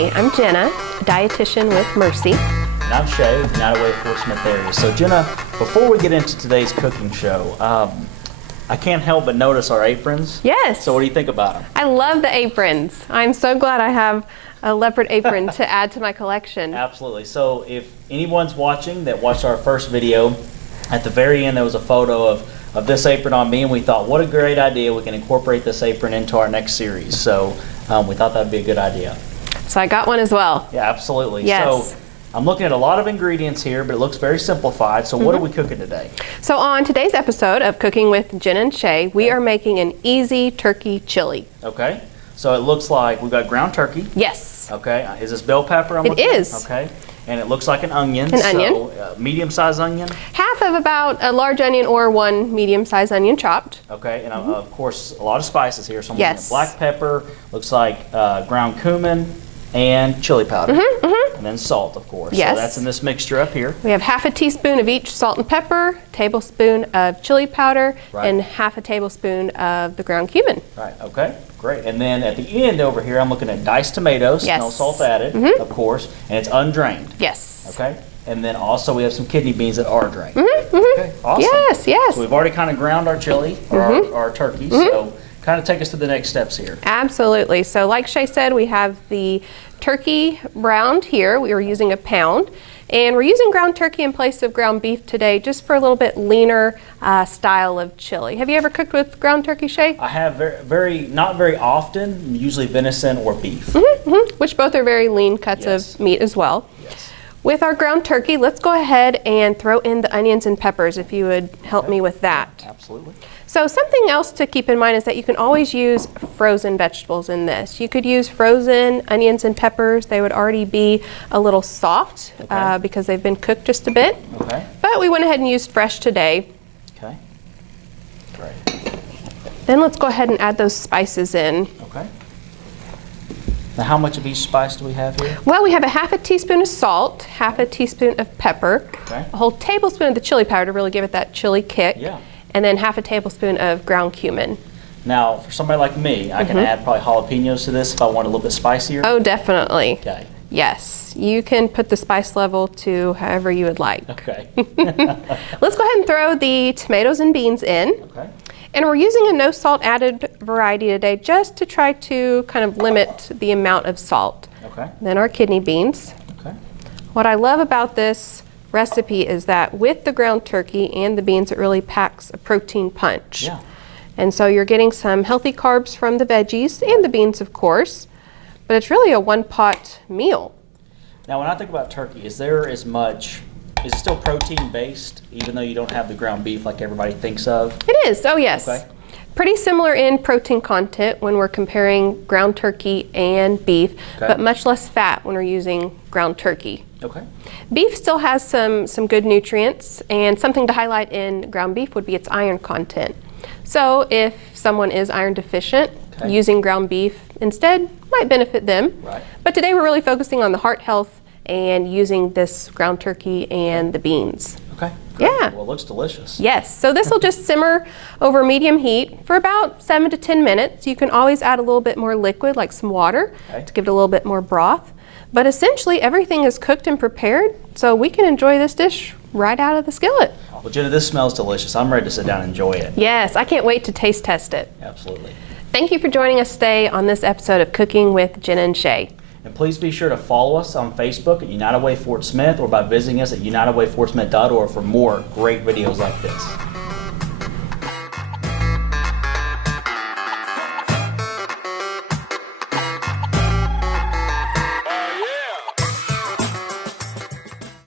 Hi, I'm Jenna, a dietitian with Mercy. And I'm Shea with United Way Fort Smith area. So Jenna, before we get into today's cooking show, I can't help but notice our aprons. Yes. So what do you think about them? I love the aprons. I'm so glad I have a leopard apron to add to my collection. Absolutely. So if anyone's watching that watched our first video, at the very end there was a photo of this apron on me, and we thought, what a great idea. We can incorporate this apron into our next series. So we thought that would be a good idea. So I got one as well. Yeah, absolutely. Yes. So I'm looking at a lot of ingredients here, but it looks very simplified. So what are we cooking today? So on today's episode of Cooking with Jenna and Shea, we are making an easy turkey chili. Okay. So it looks like we've got ground turkey. Yes. Okay. Is this bell pepper? It is. Okay. And it looks like an onion. An onion. So medium-sized onion. Half of about a large onion or one medium-sized onion chopped. Okay. And of course, a lot of spices here. So I'm looking Yes. at black pepper. Looks like ground cumin and chili powder. And then salt, of course. Yes. So that's in this mixture up here. We have half a teaspoon of each salt and pepper, tablespoon of chili powder, Right. and half a tablespoon of the ground cumin. Right. Okay. Great. And then at the end over here, I'm looking at diced tomatoes. Yes. No salt added, of course. And it's undrained. Yes. Okay. And then also we have some kidney beans that are drained. Okay. Awesome. Yes, yes. So we've already kind of ground our chili or our turkey. So kind of take us to the next steps here. Absolutely. So like Shea said, we have the turkey browned here. We are using a pound. And we're using ground turkey in place of ground beef today just for a little bit leaner style of chili. Have you ever cooked with ground turkey, Shea? I have not very often, usually venison or beef. Which both are very lean cuts Yes. of meat as well. Yes. With our ground turkey, let's go ahead and throw in the onions and peppers if you would help me with that. Absolutely. So something else to keep in mind is that you can always use frozen vegetables in this. You could use frozen onions and peppers. They would already be a little soft because they've been cooked just a bit. Okay. But we went ahead and used fresh today. Okay. Great. Then let's go ahead and add those spices in. Okay. Now how much of each spice do we have here? Well, we have a half a teaspoon of salt, half a teaspoon of pepper, Okay. a whole tablespoon of the chili powder to really give it that chili kick, Yeah. and then half a tablespoon of ground cumin. Now, for somebody like me, I can add probably jalapenos to this if I want a little bit spicier. Oh, definitely. Okay. Yes, you can put the spice level to however you would like. Okay. Let's go ahead and throw the tomatoes and beans in. Okay. And we're using a no salt added variety today just to try to kind of limit the amount of salt. Okay. Then our kidney beans. Okay. What I love about this recipe is that with the ground turkey and the beans, it really packs a protein punch. Yeah. And so you're getting some healthy carbs from the veggies and the beans, of course, but it's really a one-pot meal. Now, when I think about turkey, is it still protein based, even though you don't have the ground beef like everybody thinks of? It is, oh yes. Okay. Pretty similar in protein content when we're comparing ground turkey and beef, Okay. but much less fat when we're using ground turkey. Okay. Beef still has some good nutrients, and something to highlight in ground beef would be its iron content. So if someone is iron deficient, Okay. using ground beef instead might benefit them. Right. But today we're really focusing on the heart health and using this ground turkey and the beans. Okay. Great. Yeah. Well, it looks delicious. Yes, so this will just simmer over medium heat for about 7 to 10 minutes. You can always add a little bit more liquid, like some water, Okay. to give it a little bit more broth. But essentially everything is cooked and prepared, so we can enjoy this dish right out of the skillet. Well, Jenna, this smells delicious. I'm ready to sit down and enjoy it. Yes, I can't wait to taste test it. Absolutely. Thank you for joining us today on this episode of Cooking with Jenna and Shea. And please be sure to follow us on Facebook at United Way Fort Smith or by visiting us at unitedwayfortsmith.org for more great videos like this.